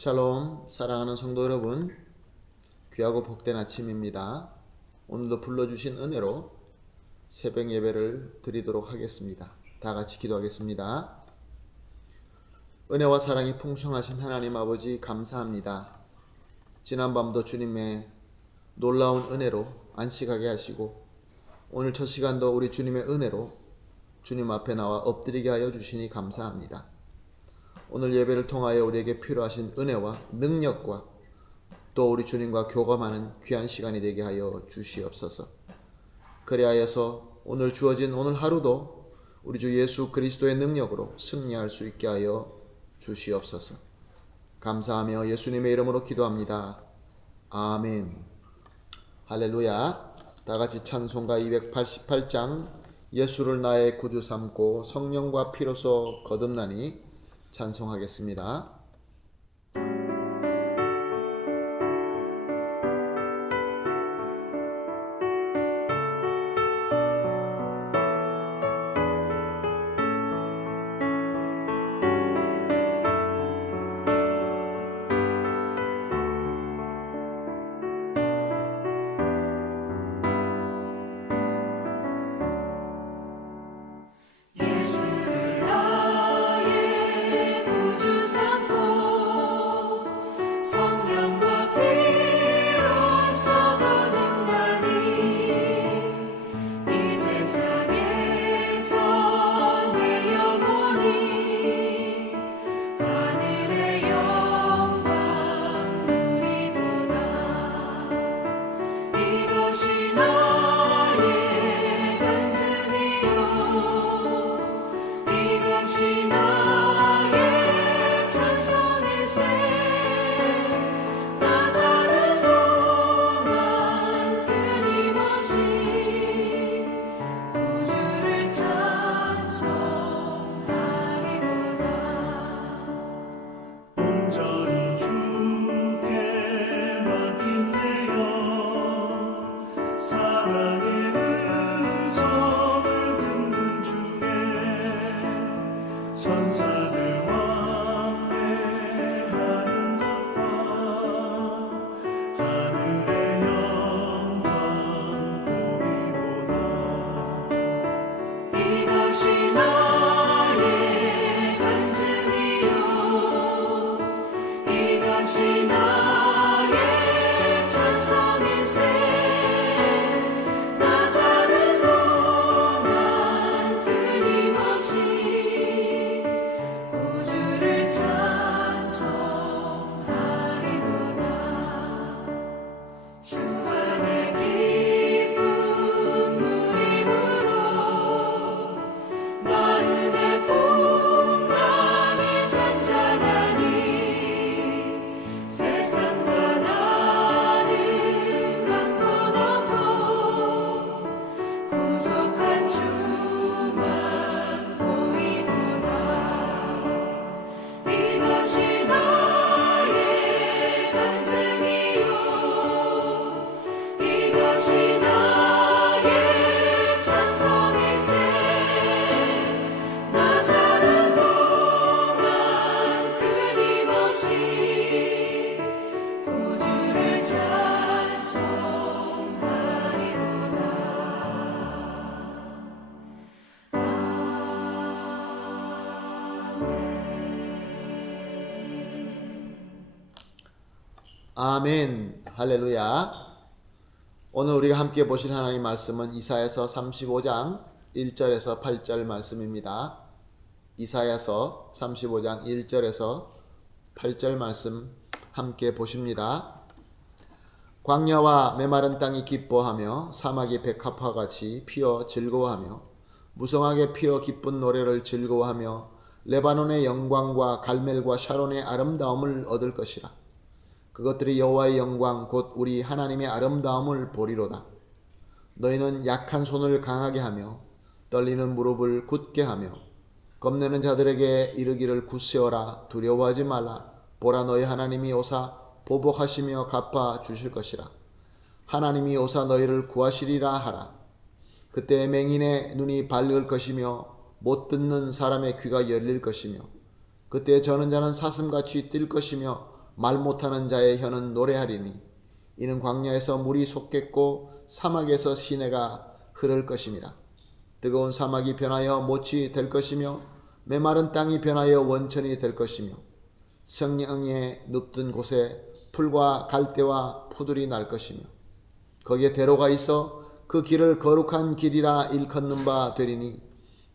샬롬, 사랑하는 성도 여러분, 귀하고 복된 아침입니다. 오늘도 불러주신 은혜로 새벽 예배를 드리도록 하겠습니다. 다 같이 기도하겠습니다. 은혜와 사랑이 풍성하신 하나님 아버지 감사합니다. 지난밤도 주님의 놀라운 은혜로 안식하게 하시고 오늘 첫 시간도 우리 주님의 은혜로 주님 앞에 나와 엎드리게 하여 주시니 감사합니다. 오늘 예배를 통하여 우리에게 필요하신 은혜와 능력과 또 우리 주님과 교감하는 귀한 시간이 되게 하여 주시옵소서. 그리하여서 오늘 주어진 오늘 하루도 우리 주 예수 그리스도의 능력으로 승리할 수 있게 하여 주시옵소서. 감사하며 예수님의 이름으로 기도합니다. 아멘. 할렐루야. 다같이 찬송가 288장 예수를 나의 구주 삼고 성령과 피로써 거듭나니 찬송하겠습니다. 아멘. 할렐루야. 오늘 우리가 함께 보실 하나님 말씀은 이사야서 35장 1절에서 8절 말씀입니다. 이사야서 35장 1절에서 8절 말씀 함께 보십니다. 광야와 메마른 땅이 기뻐하며 사막이 백합화같이 피어 즐거워하며 무성하게 피어 기쁜 노래를 즐거워하며 레바논의 영광과 갈멜과 샤론의 아름다움을 얻을 것이라. 그것들이 여호와의 영광 곧 우리 하나님의 아름다움을 보리로다. 너희는 약한 손을 강하게 하며 떨리는 무릎을 굳게 하며 겁내는 자들에게 이르기를 굳세어라 두려워하지 말라. 보라 너희 하나님이 오사 보복하시며 갚아 주실 것이라. 하나님이 오사 너희를 구하시리라 하라. 그때 맹인의 눈이 밝을 것이며 못 듣는 사람의 귀가 열릴 것이며 그때 저는 자는 사슴같이 뛸 것이며 말 못하는 자의 혀는 노래하리니 이는 광야에서 물이 솟겠고 사막에서 시내가 흐를 것임이라. 뜨거운 사막이 변하여 못이 될 것이며 메마른 땅이 변하여 원천이 될 것이며 성령에 눕던 곳에 풀과 갈대와 푸들이 날 것이며 거기에 대로가 있어 그 길을 거룩한 길이라 일컫는 바 되리니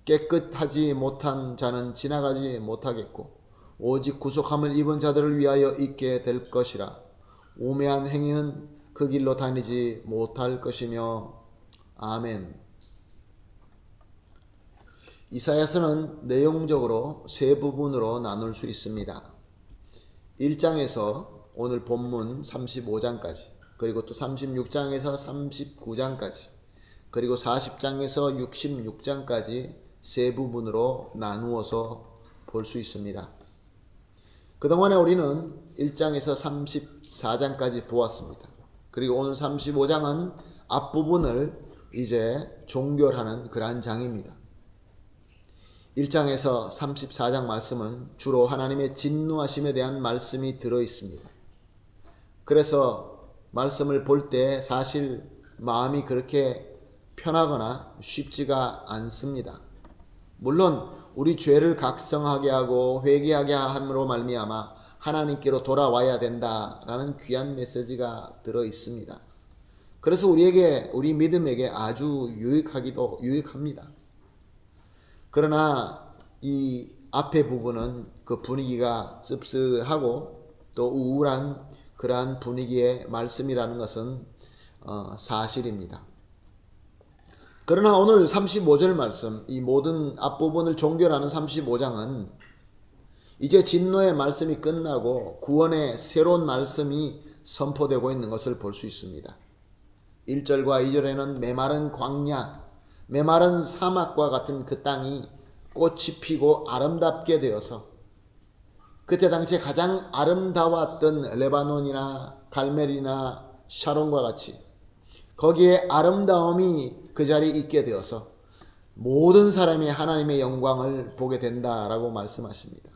깨끗하지 못한 자는 지나가지 못하겠고 오직 구속함을 입은 자들을 위하여 있게 될 것이라. 우매한 행위는 그 길로 다니지 못할 것이며. 아멘. 이사야서는 내용적으로 세 부분으로 나눌 수 있습니다. 1장에서 오늘 본문 35장까지, 그리고 또 36장에서 39장까지, 그리고 40장에서 66장까지 세 부분으로 나누어서 볼 수 있습니다. 그동안에 우리는 1장에서 34장까지 보았습니다. 그리고 오늘 35장은 앞부분을 이제 종결하는 그러한 장입니다. 1장에서 34장 말씀은 주로 하나님의 진노하심에 대한 말씀이 들어 있습니다. 그래서 말씀을 볼 때 사실 마음이 그렇게 편하거나 쉽지가 않습니다. 물론 우리 죄를 각성하게 하고 회개하게 함으로 말미암아 하나님께로 돌아와야 된다라는 귀한 메시지가 들어 있습니다. 그래서 우리 믿음에게 아주 유익합니다. 그러나 이 앞에 부분은 그 분위기가 씁쓸하고 또 우울한 그러한 분위기의 말씀이라는 것은 사실입니다. 그러나 오늘 35절 말씀, 이 모든 앞부분을 종결하는 35장은 이제 진노의 말씀이 끝나고 구원의 새로운 말씀이 선포되고 있는 것을 볼 수 있습니다. 1절과 2절에는 메마른 광야, 메마른 사막과 같은 그 땅이 꽃이 피고 아름답게 되어서 그때 당시에 가장 아름다웠던 레바논이나 갈멜이나 샤론과 같이 거기에 아름다움이 그 자리에 있게 되어서 모든 사람이 하나님의 영광을 보게 된다라고 말씀하십니다.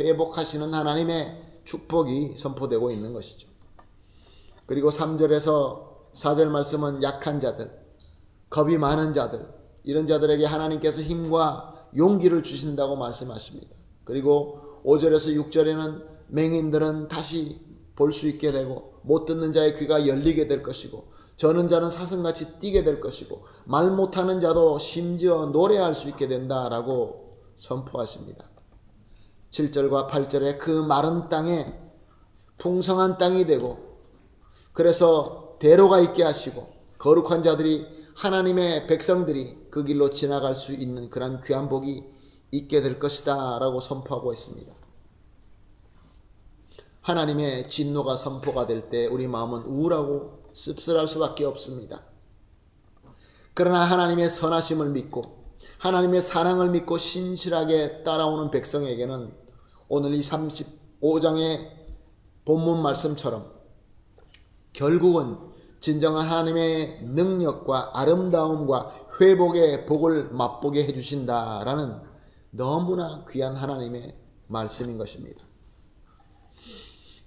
회복하시는 하나님의 축복이 선포되고 있는 것이죠. 그리고 3절에서 4절 말씀은 약한 자들, 겁이 많은 자들, 이런 자들에게 하나님께서 힘과 용기를 주신다고 말씀하십니다. 그리고 5절에서 6절에는 맹인들은 다시 볼 수 있게 되고 못 듣는 자의 귀가 열리게 될 것이고 저는 자는 사슴같이 뛰게 될 것이고 말 못하는 자도 심지어 노래할 수 있게 된다라고 선포하십니다. 7절과 8절에 그 마른 땅에 풍성한 땅이 되고 그래서 대로가 있게 하시고 거룩한 자들이 하나님의 백성들이 그 길로 지나갈 수 있는 그런 귀한 복이 있게 될 것이다 라고 선포하고 있습니다. 하나님의 진노가 선포가 될 때 우리 마음은 우울하고 씁쓸할 수밖에 없습니다. 그러나 하나님의 선하심을 믿고 하나님의 사랑을 믿고 신실하게 따라오는 백성에게는 오늘 이 35장의 본문 말씀처럼 결국은 진정한 하나님의 능력과 아름다움과 회복의 복을 맛보게 해주신다라는 너무나 귀한 하나님의 말씀인 것입니다.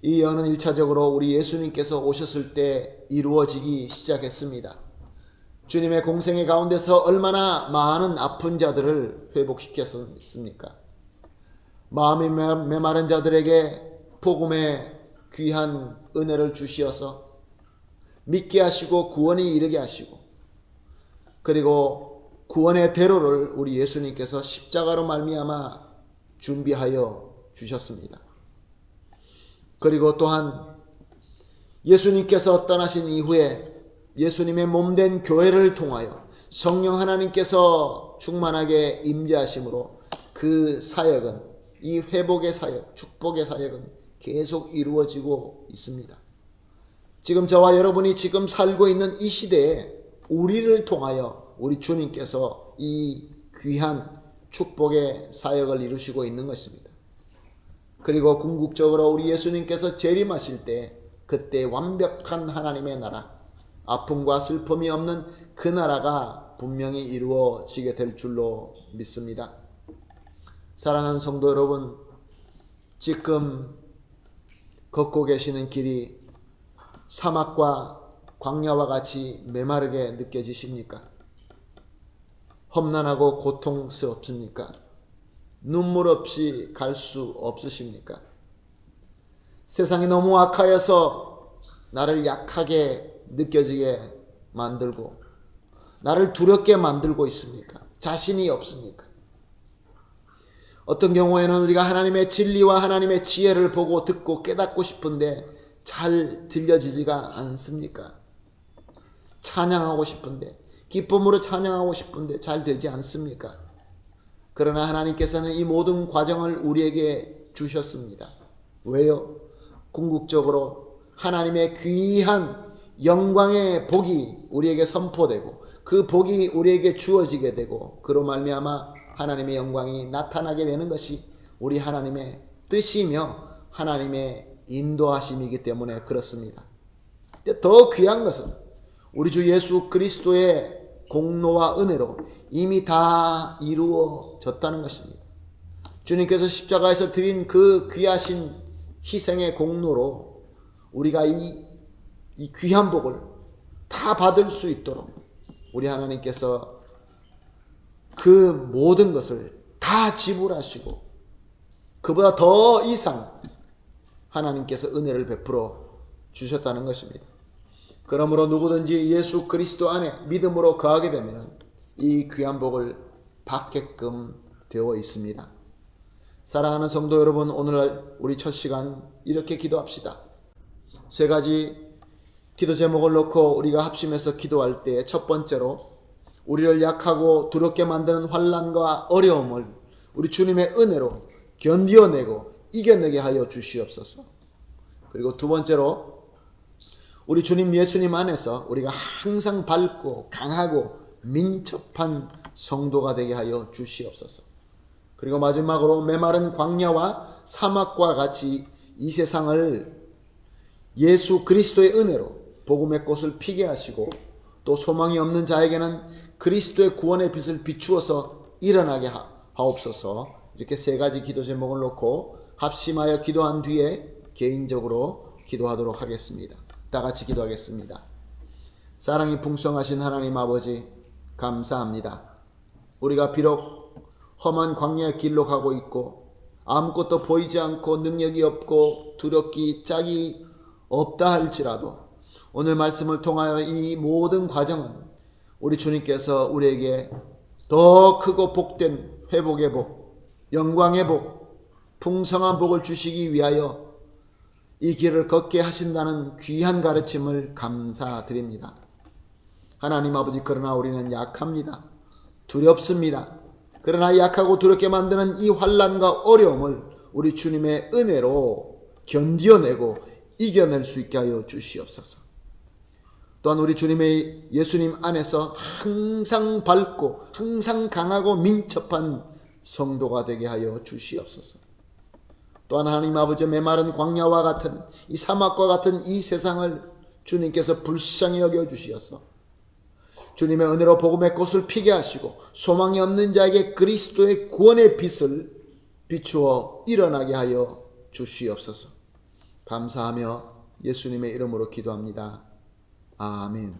이 예언은 1차적으로 우리 예수님께서 오셨을 때 이루어지기 시작했습니다. 주님의 공생의 가운데서 얼마나 많은 아픈 자들을 회복시켰습니까? 마음이 메마른 자들에게 복음의 귀한 은혜를 주시어서 믿게 하시고 구원이 이르게 하시고 그리고 구원의 대로를 우리 예수님께서 십자가로 말미암아 준비하여 주셨습니다. 그리고 또한 예수님께서 떠나신 이후에 예수님의 몸된 교회를 통하여 성령 하나님께서 충만하게 임재하심으로 그 사역은 이 회복의 사역, 축복의 사역은 계속 이루어지고 있습니다. 지금 저와 여러분이 지금 살고 있는 이 시대에 우리를 통하여 우리 주님께서 이 귀한 축복의 사역을 이루시고 있는 것입니다. 그리고 궁극적으로 우리 예수님께서 재림하실 때 그때 완벽한 하나님의 나라, 아픔과 슬픔이 없는 그 나라가 분명히 이루어지게 될 줄로 믿습니다. 사랑하는 성도 여러분, 지금 걷고 계시는 길이 사막과 광야와 같이 메마르게 느껴지십니까? 험난하고 고통스럽습니까? 눈물 없이 갈 수 없으십니까? 세상이 너무 악하여서 나를 약하게 느껴지게 만들고 나를 두렵게 만들고 있습니까? 자신이 없습니까? 어떤 경우에는 우리가 하나님의 진리와 하나님의 지혜를 보고 듣고 깨닫고 싶은데 잘 들려지지가 않습니까? 찬양하고 싶은데, 기쁨으로 찬양하고 싶은데 잘 되지 않습니까? 그러나 하나님께서는 이 모든 과정을 우리에게 주셨습니다. 왜요? 궁극적으로 하나님의 귀한 영광의 복이 우리에게 선포되고 그 복이 우리에게 주어지게 되고 그로 말미암아 하나님의 영광이 나타나게 되는 것이 우리 하나님의 뜻이며 하나님의 인도하심이기 때문에 그렇습니다. 더 귀한 것은 우리 주 예수 그리스도의 공로와 은혜로 이미 다 이루어졌다는 것입니다. 주님께서 십자가에서 드린 그 귀하신 희생의 공로로 우리가 이 귀한 복을 다 받을 수 있도록 우리 하나님께서 그 모든 것을 다 지불하시고 그보다 더 이상 하나님께서 은혜를 베풀어 주셨다는 것입니다. 그러므로 누구든지 예수 그리스도 안에 믿음으로 거하게 되면 이 귀한 복을 받게끔 되어 있습니다. 사랑하는 성도 여러분, 오늘날 우리 첫 시간 이렇게 기도합시다. 세 가지 기도 제목을 놓고 우리가 합심해서 기도할 때 첫 번째로 우리를 약하고 두렵게 만드는 환난과 어려움을 우리 주님의 은혜로 견디어내고 이겨내게 하여 주시옵소서. 그리고 두 번째로 우리 주님 예수님 안에서 우리가 항상 밝고 강하고 민첩한 성도가 되게 하여 주시옵소서. 그리고 마지막으로 메마른 광야와 사막과 같이 이 세상을 예수 그리스도의 은혜로 복음의 꽃을 피게 하시고 또 소망이 없는 자에게는 그리스도의 구원의 빛을 비추어서 일어나게 하옵소서. 이렇게 세 가지 기도 제목을 놓고 합심하여 기도한 뒤에 개인적으로 기도하도록 하겠습니다. 다 같이 기도하겠습니다. 사랑이 풍성하신 하나님 아버지, 감사합니다. 우리가 비록 험한 광야의 길로 가고 있고 아무것도 보이지 않고 능력이 없고 두렵기 짝이 없다 할지라도 오늘 말씀을 통하여 이 모든 과정은 우리 주님께서 우리에게 더 크고 복된 회복의 복, 영광의 복, 풍성한 복을 주시기 위하여 이 길을 걷게 하신다는 귀한 가르침을 감사드립니다. 하나님 아버지, 그러나 우리는 약합니다. 두렵습니다. 그러나 약하고 두렵게 만드는 이 환난과 어려움을 우리 주님의 은혜로 견디어내고 이겨낼 수 있게 하여 주시옵소서. 또한 우리 주님의 예수님 안에서 항상 밝고 항상 강하고 민첩한 성도가 되게 하여 주시옵소서. 또한 하나님 아버지, 메마른 광야와 같은 이 사막과 같은 이 세상을 주님께서 불쌍히 여겨 주시어서 주님의 은혜로 복음의 꽃을 피게 하시고 소망이 없는 자에게 그리스도의 구원의 빛을 비추어 일어나게 하여 주시옵소서. 감사하며 예수님의 이름으로 기도합니다. 아멘.